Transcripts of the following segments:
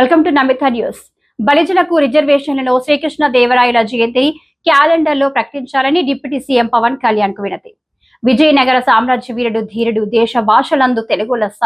Welcome to Namitha news. బలిజలకు రిజర్వేషన్లలో శ్రీకృష్ణ దేవరాయల జయంతి క్యాలెండర్లో ప్రకటించాలని డిప్యూటీ సీఎం పవన్ కళ్యాణ్కు వినతి. విజయనగర సామ్రాజ్య వీరుడు ధీరుడు దేశ భాషలందు తెలుగు లెస్స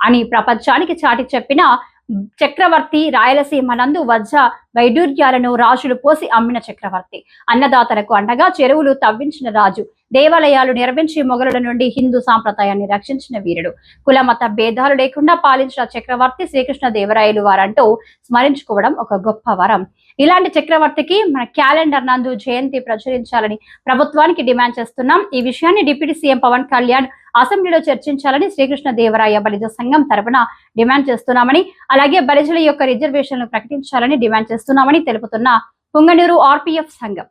అని ప్రపంచానికి చాటి చెప్పిన చక్రవర్తి రాయలసీమ నందు వజ్ర వైడూర్యాలను రాజులు పోసి అమ్మిన చక్రవర్తి. అన్నదాతలకు అండగా చెరువులు తవ్వించిన రాజు దేవాలయాలు నిర్మించి మొఘలుల నుండి హిందూ సాంప్రదాయాన్ని రక్షించిన వీరుడు. కులమత భేదాలు లేకుండా పాలించిన చక్రవర్తి శ్రీకృష్ణ దేవరాయలు వారంటూ స్మరించుకోవడం ఒక గొప్ప వరం. ఇలాంటి చక్రవర్తికి మన క్యాలెండర్ నందు జయంతి ప్రచురించాలని ప్రభుత్వానికి డిమాండ్ చేస్తున్నాం. ఈ విషయాన్ని డిప్యూటీ సీఎం పవన్ కళ్యాణ్ అసెంబ్లీలో చర్చించాలని శ్రీకృష్ణ దేవరాయ బలిజ సంఘం తరపున డిమాండ్ చేస్తున్నామని అలాగే బలిజల యొక్క రిజర్వేషన్లు ప్రకటించాలని డిమాండ్ చేస్తున్నామని తెలుపుతున్న పుంగనూరు ఆర్పీఎఫ్ సంఘం.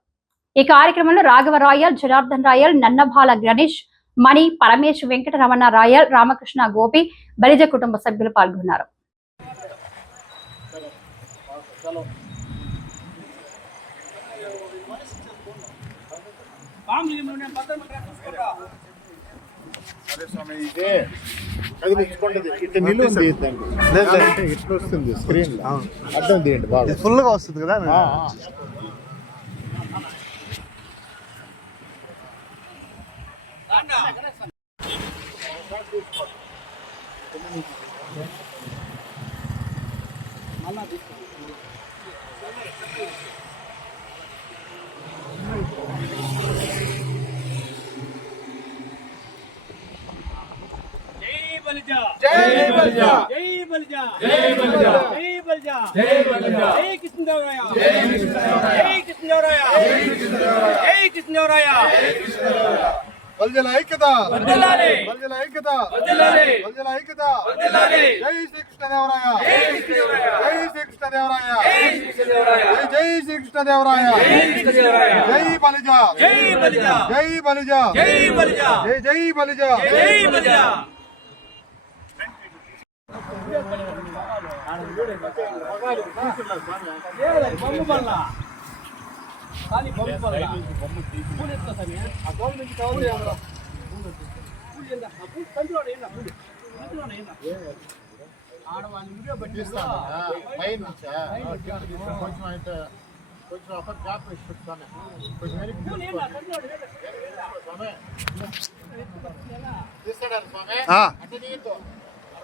ఈ కార్యక్రమంలో రాఘవ రాయల్ జనార్దన్ రాయల్ నన్నభాల గణేష్ మణి పరమేశ్ వెంకటరమణ రాయల్ రామకృష్ణ గోపి బలిజ కుటుంబ సభ్యులు పాల్గొన్నారు. అదే స్వామి ఇదే కదిలించుకోండి ఇట్లా నిలువ తీయద్దండి లేదు సార్. అంటే ఇట్లా వస్తుంది స్క్రీన్ అర్థం తీయండి బాగా ఇది ఫుల్ గా వస్తుంది కదా ఆ, బలిజా జై బలిజా జై బలిజా జై బలిజా జై బలిజా జై బలిజా జై కృష్ణదేవరాయ జై కృష్ణదేవరాయ జై కృష్ణదేవరాయ జై కృష్ణదేవరాయ బల్జల ఐక్యత వర్ధిల్లాలి బల్జల ఐక్యత వర్ధిల్లాలి బల్జల ఐక్యత వర్ధిల్లాలి జై శ్రీకృష్ణదేవరాయ జై కృష్ణదేవరాయ జై శ్రీకృష్ణదేవరాయ జై కృష్ణదేవరాయ జై జై శ్రీకృష్ణదేవరాయ జై కృష్ణదేవరాయ జై బలిజ జై బలిజా జై బలిజ జై బలిజా జై జై బలిజ జై బలిజా బొమ్మ బొమ్మ. ఆ గోల్ నుంచి కావాలి? ఆడవాళ్ళు వీడియో? కొంచెం అయితే కొంచెం అక్కడ గ్యాప్ ఇస్తాను కొంచెం? స్వామి. అంటే నీతో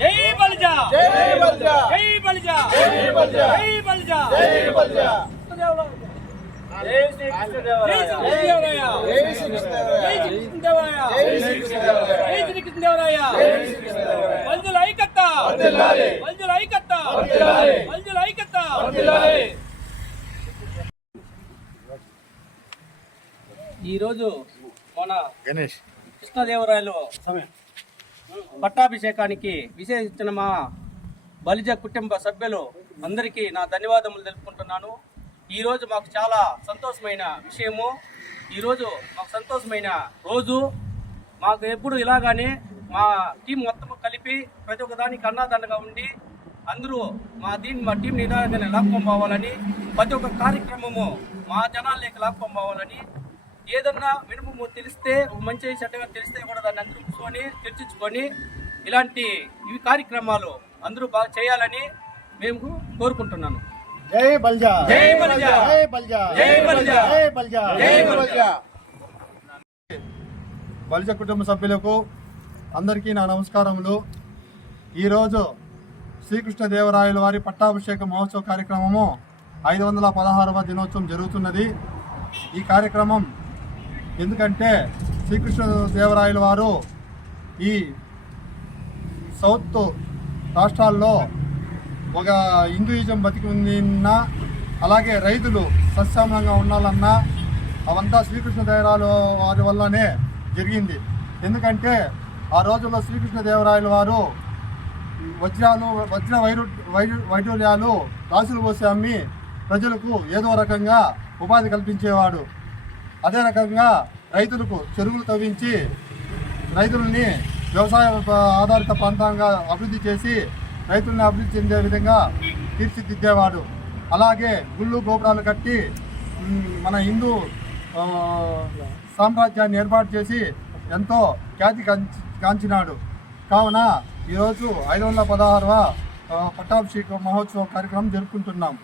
జై కృష్ణదేవరాయ! జై బలిజా! జై బలిజా! జై బలిజా! ఐకత్తా! ఐకత్తా! ఐకత్తా! జై బలిజా! జై బలిజా! జై బలిజా! జై బలిజా! జై శ్రీకృష్ణదేవరాయ! జై శ్రీకృష్ణదేవరాయ! జై శ్రీకృష్ణదేవరాయ! బలిజల ఐకత్తా! బలిజల ఐకత్తా! బలిజల ఐకత్తా! ఈరోజు మన గణేష్. కృష్ణదేవరాయలు పట్టాభిషేకానికి విశేషించిన మా బలిజ కుటుంబ సభ్యులు అందరికీ నా ధన్యవాదములు తెలుపుకుంటున్నాను. ఈరోజు మాకు చాలా సంతోషమైన విషయము. ఈరోజు మాకు సంతోషమైన రోజు. మాకు ఎప్పుడు ఇలాగానే మా టీం మొత్తం కలిపి ప్రతి ఒక్క దానికి అన్నాదండగా ఉండి అందరూ మా దీన్ని మా టీంని ఇలాగనే లాక్కొని పోవాలని ప్రతి ఒక్క కార్యక్రమము మా జనాలకి లాక్కొని పోవాలని ఏదన్నా మినిమము తెలిస్తే ఒక మంచి చెడ్డగా తెలిస్తే కూడా దాన్ని అందరూ కూర్చొని చర్చించుకొని ఇలాంటి ఇవి కార్యక్రమాలు అందరూ బాగా చేయాలని మేము కోరుకుంటున్నాను. జై బల్జా. జై బలిజా! జై బల్జా. జై బలిజా! జై బల్జా. జై బలిజా! బలిజ. కుటుంబ సభ్యులకు అందరికీ నా నమస్కారములు. ఈరోజు శ్రీకృష్ణదేవరాయల వారి పట్టాభిషేక మహోత్సవ కార్యక్రమము ఐదు వందల పదహారవ దినోత్సవం జరుగుతున్నది. ఈ కార్యక్రమం ఎందుకంటే శ్రీకృష్ణదేవరాయల వారు ఈ సౌత్ రాష్ట్రాల్లో ఒక హిందూయిజం బతికి ఉందన్నా అలాగే రైతులు సస్యామలంగా ఉండాలన్నా అవంతా శ్రీకృష్ణదేవరాయల వారి వల్లనే జరిగింది. ఎందుకంటే ఆ రోజుల్లో శ్రీకృష్ణదేవరాయల వారు వజ్రాలు వజ్ర వైరు వైరు- వైడూర్యాలు రాసులు పోసి అమ్మి ప్రజలకు ఏదో రకంగా ఉపాధి కల్పించేవాడు. అదే రకంగా రైతులకు చెరువులు తవ్వించి రైతులని వ్యవసాయ ఆధారిత ప్రాంతంగా అభివృద్ధి చేసి రైతుల్ని అభివృద్ధి చెందే విధంగా తీర్చిదిద్దేవాడు. అలాగే గుళ్ళు గోపురాలు కట్టి మన హిందూ సామ్రాజ్యాన్ని ఏర్పాటు చేసి ఎంతో ఖ్యాతి కాంచి కాంచినాడు. కావున ఈరోజు ఐదు వందల పదహారవ పట్టాభిషేక మహోత్సవ కార్యక్రమం జరుపుకుంటున్నాం.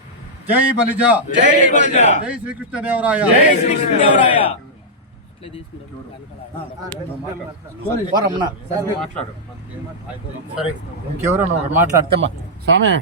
జై బలిజ. జై బలిజ. జై శ్రీకృష్ణదేవరాయ. జై శ్రీకృష్ణదేవరాయ. సరే ఇంకెవరైనా ఒకరు మాట్లాడితే స్వామి.